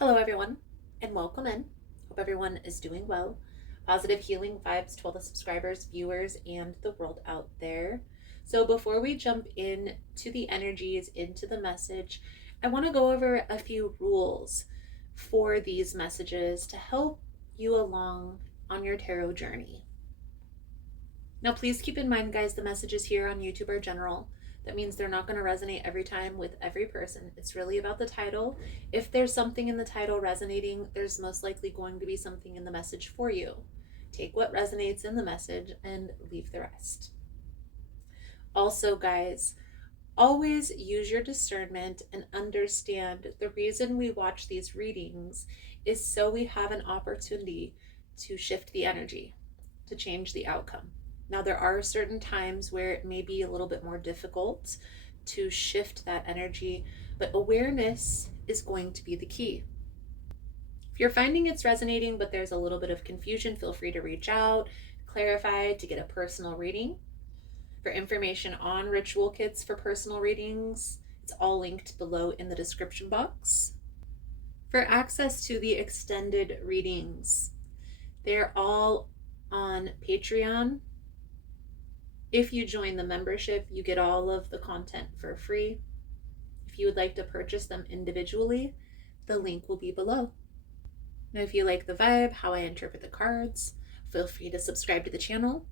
Hello, everyone, and welcome in. Hope everyone is doing well. Positive healing vibes to all the subscribers, viewers, and the world out there. So, before we jump in to the energies, into the message, I want to go over a few rules for these messages to help you along on your tarot journey. Now, please keep in mind, guys, the messages here on YouTube are general. That means they're not going to resonate every time with every person. It's really about the title. If there's something in the title resonating, there's most likely going to be something in the message for you. Take what resonates in the message and leave the rest. Also, guys, always use your discernment and understand the reason we watch these readings is so we have an opportunity to shift the energy, to change the outcome. Now, there are certain times where it may be a little bit more difficult to shift that energy, but awareness is going to be the key. If you're finding it's resonating, but there's a little bit of confusion, feel free to reach out, clarify, to get a personal reading. For information on ritual kits for personal readings, it's all linked below in the description box. For access to the extended readings, they're all on Patreon. If you join the membership, you get all of the content for free. If you would like to purchase them individually, the link will be below. Now, if you like the vibe, how I interpret the cards, feel free to subscribe to the channel.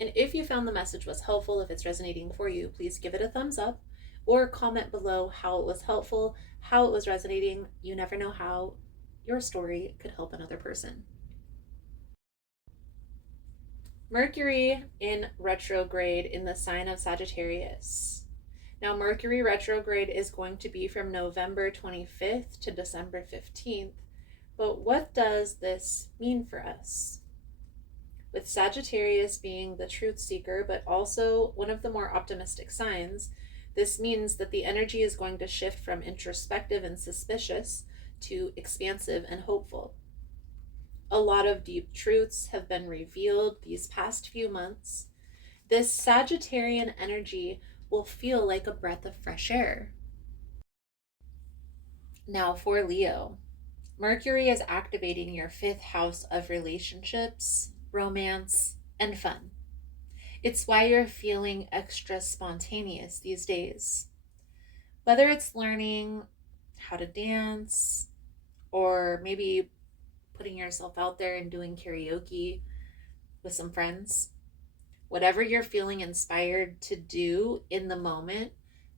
And if you found the message was helpful, if it's resonating for you, please give it a thumbs up or comment below how it was helpful, how it was resonating. You never know how your story could help another person. Mercury in retrograde in the sign of Sagittarius. Now, Mercury retrograde is going to be from November 25th to December 15th. But what does this mean for us? With Sagittarius being the truth seeker, but also one of the more optimistic signs, this means that the energy is going to shift from introspective and suspicious to expansive and hopeful. A lot of deep truths have been revealed these past few months. This Sagittarian energy will feel like a breath of fresh air. Now, for Leo, Mercury is activating your fifth house of relationships, romance, and fun. It's why you're feeling extra spontaneous these days. Whether it's learning how to dance or maybe putting yourself out there and doing karaoke with some friends, whatever you're feeling inspired to do in the moment,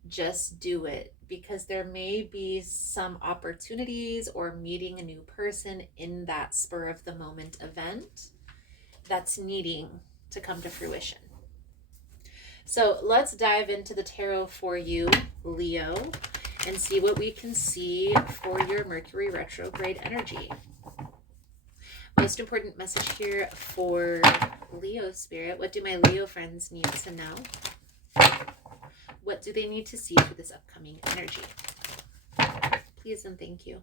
just do it, because there may be some opportunities or meeting a new person in that spur of the moment event that's needing to come to fruition. So let's dive into the tarot for you, Leo, and see what we can see for your Mercury retrograde energy. Most important message here for Leo spirit. What do my Leo friends need to know? What do they need to see for this upcoming energy? Please and thank you.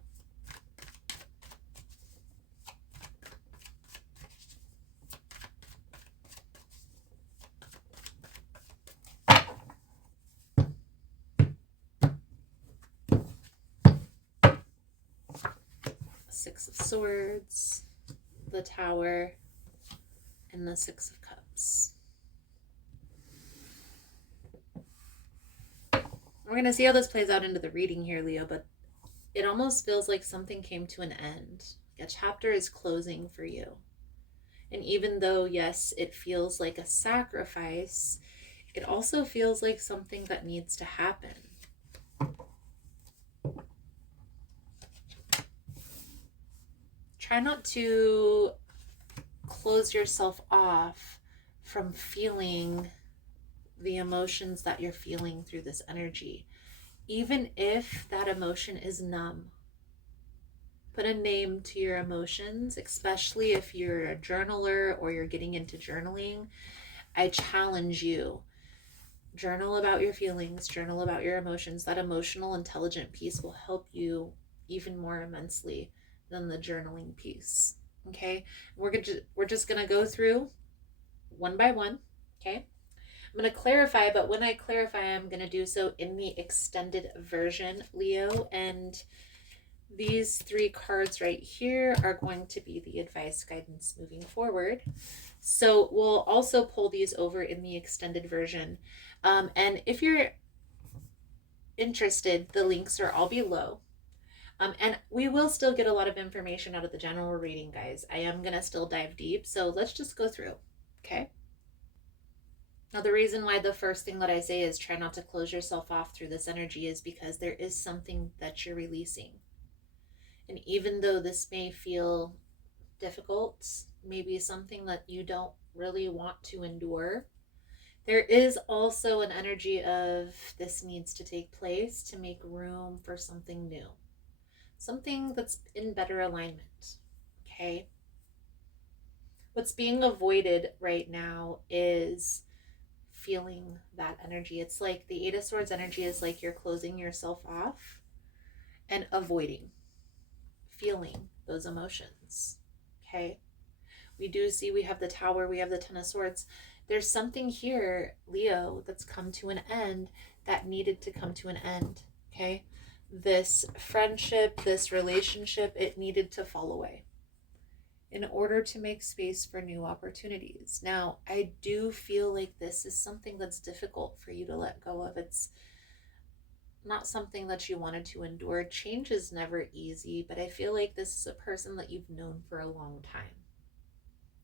Six of Swords, the Tower, and the Six of Cups. We're going to see how this plays out into the reading here, Leo, but it almost feels like something came to an end. A chapter is closing for you. And even though, yes, it feels like a sacrifice, it also feels like something that needs to happen. Try not to close yourself off from feeling the emotions that you're feeling through this energy, even if that emotion is numb. Put a name to your emotions, especially if you're a journaler or you're getting into journaling. I challenge you, journal about your feelings, journal about your emotions. That emotional intelligent piece will help you even more immensely than the journaling piece. Okay, we're just gonna go through one by one. Okay, I'm going to clarify, but when I clarify, I'm going to do so in the extended version, Leo. And These 3 cards right here are going to be the advice guidance moving forward. So we'll also pull these over in the extended version. And if you're interested, the links are all below. And we will still get a lot of information out of the general reading, guys. I am going to still dive deep. So let's just go through. Okay. Now, the reason why the first thing that I say is try not to close yourself off through this energy is because there is something that you're releasing. And even though this may feel difficult, maybe something that you don't really want to endure, there is also an energy of this needs to take place to make room for something new, something that's in better alignment. Okay. What's being avoided right now is feeling that energy. It's like the Eight of Swords energy is like you're closing yourself off and avoiding feeling those emotions. Okay. We do see we have the Tower, we have the Ten of Swords. There's something here, Leo, that's come to an end that needed to come to an end. Okay. This friendship, this relationship, it needed to fall away in order to make space for new opportunities. Now, I do feel like this is something that's difficult for you to let go of. It's not something that you wanted to endure. Change is never easy, but I feel like this is a person that you've known for a long time.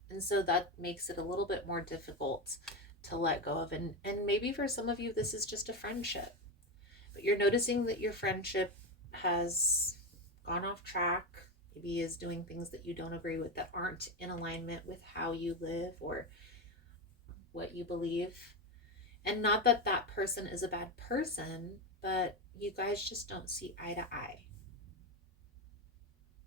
And so that makes it a little bit more difficult to let go of. And maybe for some of you, this is just a friendship, but you're noticing that your friendship has gone off track. Maybe is doing things that you don't agree with, that aren't in alignment with how you live or what you believe. And not that that person is a bad person, but you guys just don't see eye to eye.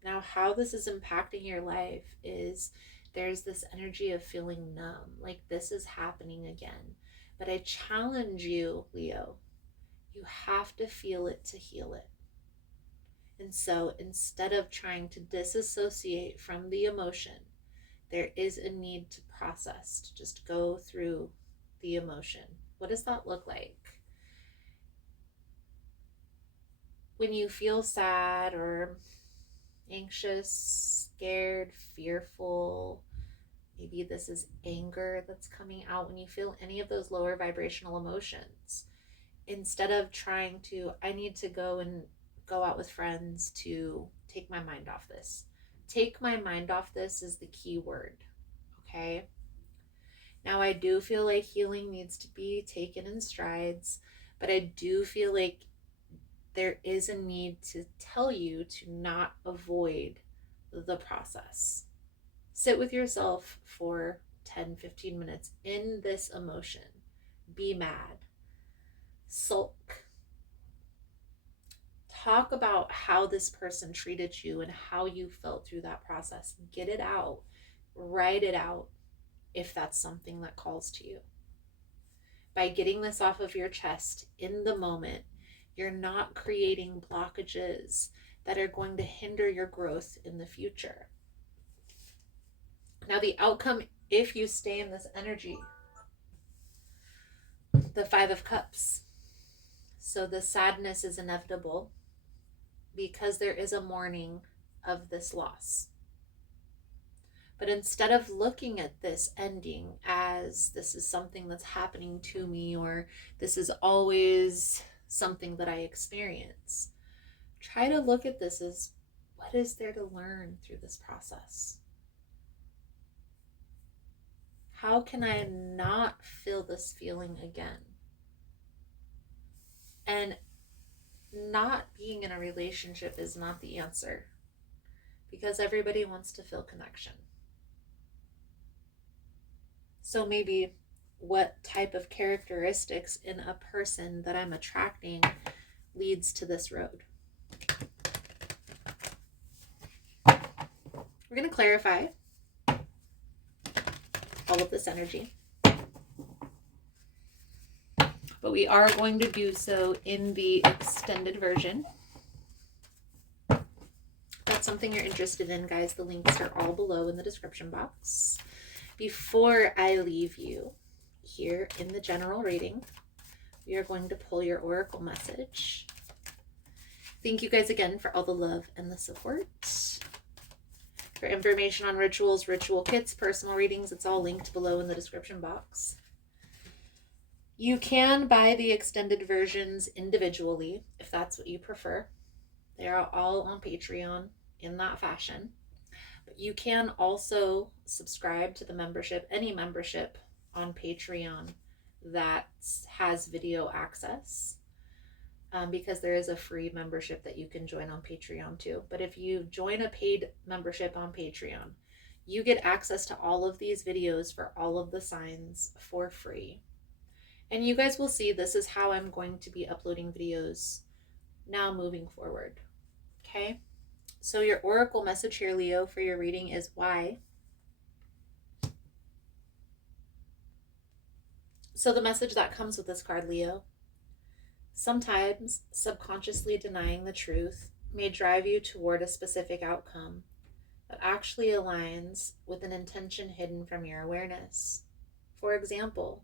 Now, how this is impacting your life is there's this energy of feeling numb, like this is happening again. But I challenge you, Leo, you have to feel it to heal it. And so instead of trying to disassociate from the emotion, there is a need to process, to just go through the emotion. What does that look like? When you feel sad or anxious, scared, fearful, maybe this is anger that's coming out. When you feel any of those lower vibrational emotions, instead of trying to, I need to go out with friends to take my mind off this. Take my mind off this is the key word. Okay. Now, I do feel like healing needs to be taken in strides, but I do feel like there is a need to tell you to not avoid the process. Sit with yourself for 10-15 minutes in this emotion. Be mad. Sulk. Talk about how this person treated you and how you felt through that process. Get it out. Write it out if that's something that calls to you. By getting this off of your chest in the moment, you're not creating blockages that are going to hinder your growth in the future. Now, the outcome, if you stay in this energy, the Five of Cups. So the sadness is inevitable because there is a mourning of this loss. But instead of looking at this ending as this is something that's happening to me, or this is always something that I experience, try to look at this as what is there to learn through this process? How can I not feel this feeling again? And not being in a relationship is not the answer, because everybody wants to feel connection. So maybe what type of characteristics in a person that I'm attracting leads to this road? We're going to clarify all of this energy, but we are going to do so in the extended version. If that's something you're interested in, guys, the links are all below in the description box. Before I leave you here in the general reading, we are going to pull your oracle message. Thank you guys again for all the love and the support. For information on rituals, ritual kits, personal readings, it's all linked below in the description box. You can buy the extended versions individually if that's what you prefer. They are all on Patreon in that fashion. But you can also subscribe to the membership, any membership on Patreon that has video access. Because there is a free membership that you can join on Patreon too. But if you join a paid membership on Patreon, you get access to all of these videos for all of the signs for free. And you guys will see this is how I'm going to be uploading videos now moving forward. Okay? So your oracle message here, Leo, for your reading is why. So the message that comes with this card, Leo: sometimes subconsciously denying the truth may drive you toward a specific outcome that actually aligns with an intention hidden from your awareness. For example,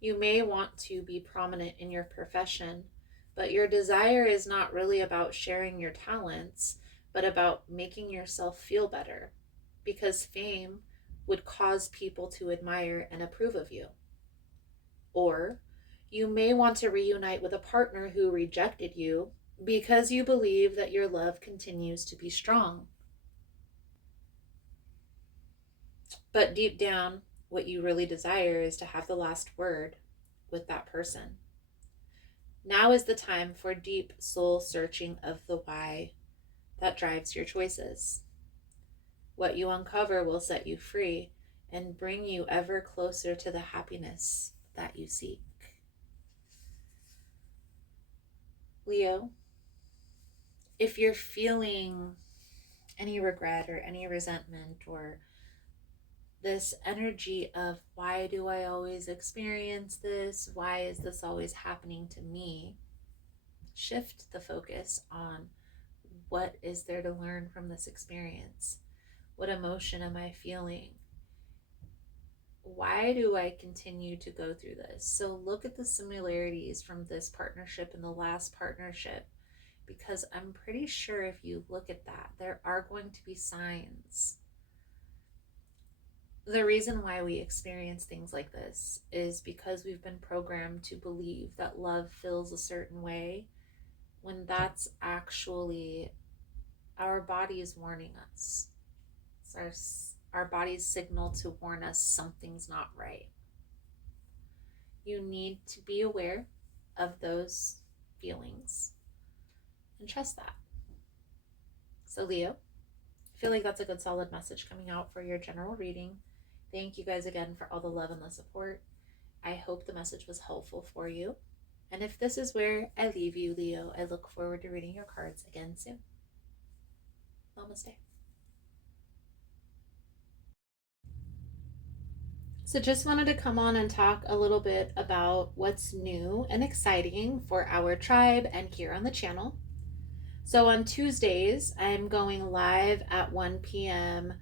you may want to be prominent in your profession, but your desire is not really about sharing your talents, but about making yourself feel better, because fame would cause people to admire and approve of you. Or you may want to reunite with a partner who rejected you because you believe that your love continues to be strong. But deep down, what you really desire is to have the last word with that person. Now is the time for deep soul searching of the why that drives your choices. What you uncover will set you free and bring you ever closer to the happiness that you seek. Leo, if you're feeling any regret or any resentment or this energy of why do I always experience this? Why is this always happening to me? Shift the focus on what is there to learn from this experience? What emotion am I feeling? Why do I continue to go through this? So look at the similarities from this partnership and the last partnership, because I'm pretty sure if you look at that, there are going to be signs. The reason why we experience things like this is because we've been programmed to believe that love feels a certain way, when that's actually our body's warning us. It's our body's signal to warn us something's not right. You need to be aware of those feelings and trust that. So Leo, I feel like that's a good solid message coming out for your general reading. Thank you guys again for all the love and the support. I hope the message was helpful for you. And if this is where I leave you, Leo, I look forward to reading your cards again soon. Namaste. So just wanted to come on and talk a little bit about what's new and exciting for our tribe and here on the channel. So on Tuesdays, I'm going live at 1 p.m.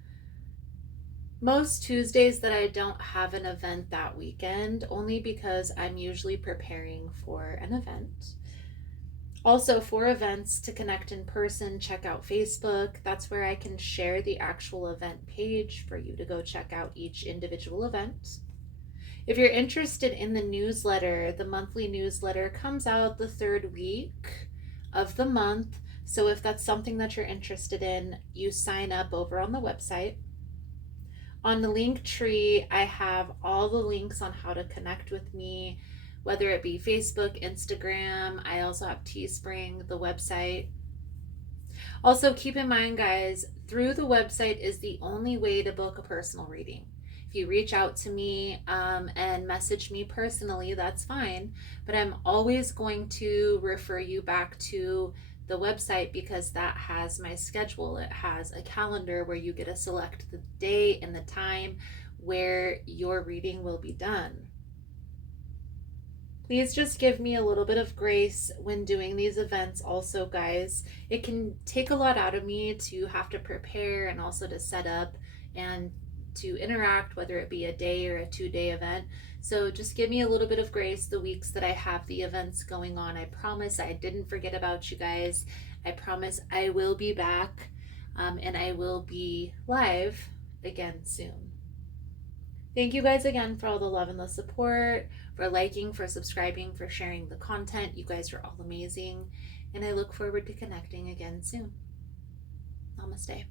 Most Tuesdays that I don't have an event that weekend, only because I'm usually preparing for an event. Also, for events to connect in person, check out Facebook. That's where I can share the actual event page for you to go check out each individual event. If you're interested in the newsletter, the monthly newsletter comes out the third week of the month. So if that's something that you're interested in, you sign up over on the website. On the link tree, I have all the links on how to connect with me, whether it be Facebook, Instagram. I also have Teespring, the website. Also, keep in mind, guys, through the website is the only way to book a personal reading. If you reach out to me and message me personally, that's fine. But I'm always going to refer you back to the website, because that has my schedule. It has a calendar where you get to select the day and the time where your reading will be done. Please just give me a little bit of grace when doing these events also, guys. It can take a lot out of me to have to prepare and also to set up and to interact, whether it be a day or a 2-day event. So just give me a little bit of grace the weeks that I have the events going on. I promise I didn't forget about you guys. I promise I will be back, and I will be live again soon. Thank you guys again for all the love and the support, for liking, for subscribing, for sharing the content. You guys are all amazing, and I look forward to connecting again soon. Namaste.